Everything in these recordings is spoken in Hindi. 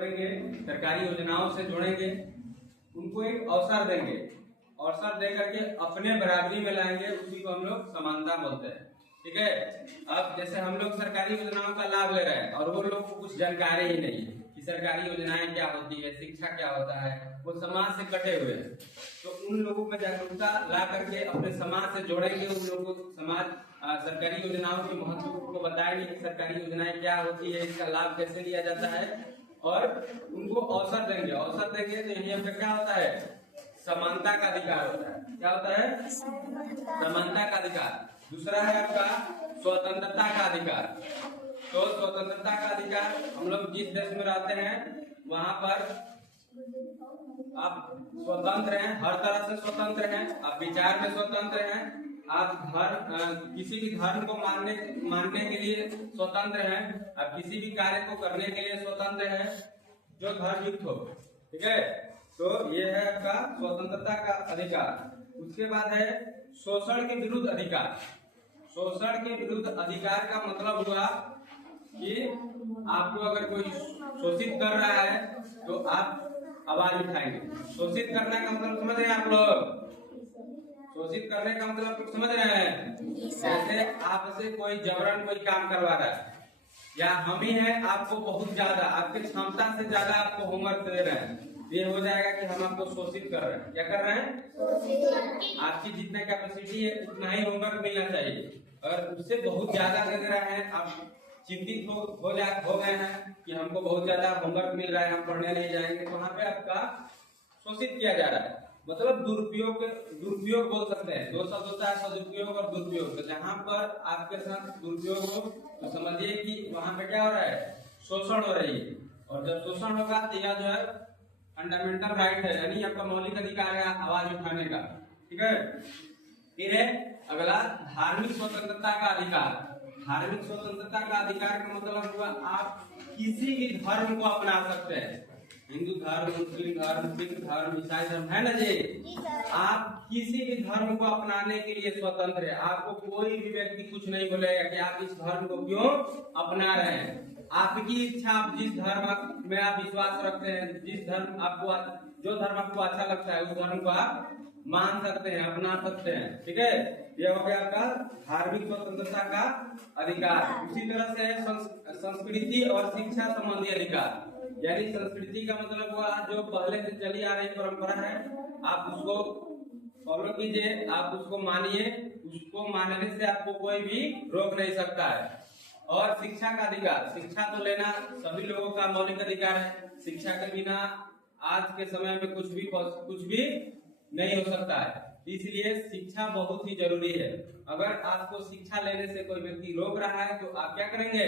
जोड़ेंगे, सरकारी योजनाओं से जोड़ेंगे, उनको एक अवसर देंगे, अवसर दे करके अपने बराबरी में लाएंगे, उसी को हम लोग समानता बोलते हैं। ठीक है। अब जैसे हम लोग सरकारी योजनाओं का लाभ ले रहे हैं और वो लोग को कुछ जानकारी ही नहीं है कि सरकारी योजनाएं क्या होती है, शिक्षा क्या होता है, वो समाज से कटे हुए हैं। तो उन लोगों में जागरूकता ला करके अपने समाज से जोड़ेंगे, उन लोगों को समाज सरकारी योजनाओं के महत्व को बताएंगे कि सरकारी योजनाएं क्या होती है, इसका लाभ कैसे लिया जाता है, और उनको अवसर देंगे। अवसर देंगे तो यही पे क्या होता है, समानता का अधिकार होता है। क्या होता है? समानता का अधिकार। दूसरा है आपका स्वतंत्रता का अधिकार। तो स्वतंत्रता का अधिकार, हम लोग जिस देश में रहते हैं वहां पर आप स्वतंत्र हैं, हर तरह से स्वतंत्र हैं, आप विचार में स्वतंत्र हैं, आप किसी भी धर्म को मानने के लिए स्वतंत्र हैं, आप किसी भी कार्य को करने के लिए स्वतंत्र हैं जो धर्म युक्त हो। ठीक है। तो ये है आपका स्वतंत्रता का अधिकार। उसके बाद है शोषण के विरुद्ध अधिकार। शोषण के विरुद्ध अधिकार का मतलब हुआ कि आपको अगर कोई शोषित कर रहा है तो आप आवाज उठाएंगे। शोषित करने का मतलब समझ रहे हैं आप लोग? शोषित करने का मतलब समझ रहे हैं? जैसे आपसे कोई जबरन कोई काम करवा रहा है, या हम ही है आपको बहुत ज्यादा, आपकी क्षमता से ज्यादा आपको होमवर्क दे रहे हैं, ये हो जाएगा कि हम आपको शोषित कर रहे हैं। क्या कर रहे हैं? आपकी जितने कैपेसिटी है उतना ही होमवर्क मिलना चाहिए, और उससे बहुत ज्यादा दे रहे हैं, आप चिंतित हो गए हैं कि हमको बहुत ज्यादा होमवर्क मिल रहा है, हम पढ़ने नहीं जाएंगे, तो वहाँ पे आपका शोषित किया जा रहा है। मतलब दुरुपयोग बोल सकते हैं। दो शब्द होता है, सदुपयोग और दुरुपयोग। तो जहाँ पर आपके साथ दुरुपयोग हो तो समझिए कि वहाँ पे क्या हो रहा है, शोषण हो रही है। और जब शोषण होगा तो यह जो है फंडामेंटल राइट है, यानी आपका मौलिक अधिकार है आवाज उठाने का। ठीक है। फिर है अगला धार्मिक स्वतंत्रता का अधिकार। धार्मिक स्वतंत्रता का अधिकार का मतलब हुआ आप किसी भी धर्म को अपना सकते हैं। हिंदू धर्म, मुस्लिम धर्म, सिख धर्म, ईसाई धर्म, है ना जी? आप किसी भी धर्म को अपनाने के लिए स्वतंत्र है। आपको कोई भी व्यक्ति कुछ नहीं बोलेगा कि आप इस धर्म को क्यों अपना रहे हैं। आपकी इच्छा, आप जिस धर्म में आप विश्वास रखते हैं, जिस धर्म आपको, जो धर्म आपको अच्छा लगता है, उस धर्म को आप मान सकते हैं, अपना सकते हैं। ठीक है। ये हो गया आपका धार्मिक स्वतंत्रता का अधिकार। उसी तरह से संस्कृति और शिक्षा संबंधी अधिकार, यानी संस्कृति का मतलब हुआ जो पहले से चली आ रही परंपरा है, आप उसको फॉलो कीजिए, आप उसको मानिए, उसको मानने से आपको कोई भी रोक नहीं सकता है। और शिक्षा का अधिकार, शिक्षा तो लेना सभी लोगों का मौलिक अधिकार है। शिक्षा के बिना आज के समय में कुछ भी नहीं हो सकता है, इसलिए शिक्षा बहुत ही जरूरी है। अगर आपको शिक्षा लेने से कोई व्यक्ति रोक रहा है तो आप क्या करेंगे,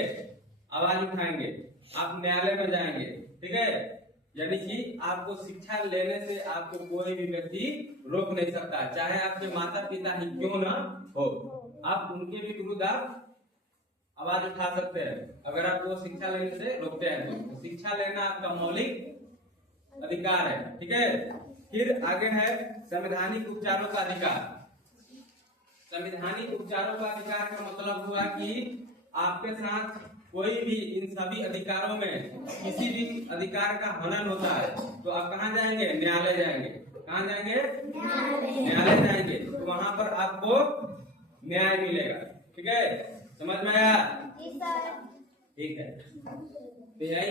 आवाज उठाएंगे, आप न्यायालय में जाएंगे। ठीक है। यानी कि आपको शिक्षा लेने से आपको कोई भी व्यक्ति रोक नहीं सकता, चाहे आपके माता पिता ही क्यों ना हो, आप उनके भी विरुद्ध आप आवाज उठा सकते हैं अगर आपको शिक्षा लेने से रोकते हैं। तो शिक्षा लेना आपका मौलिक अधिकार है। ठीक है। फिर आगे है संवैधानिक उपचारों का अधिकार। संवैधानिक उपचारों का अधिकार का मतलब हुआ कि आपके साथ कोई भी इन सभी अधिकारों में किसी भी अधिकार का हनन होता है तो आप कहाँ जाएंगे, न्यायालय जाएंगे। कहाँ जाएंगे? न्यायालय जाएंगे। तो वहां पर आपको न्याय मिलेगा। ठीक है। समझ में आया? ठीक है। तो यही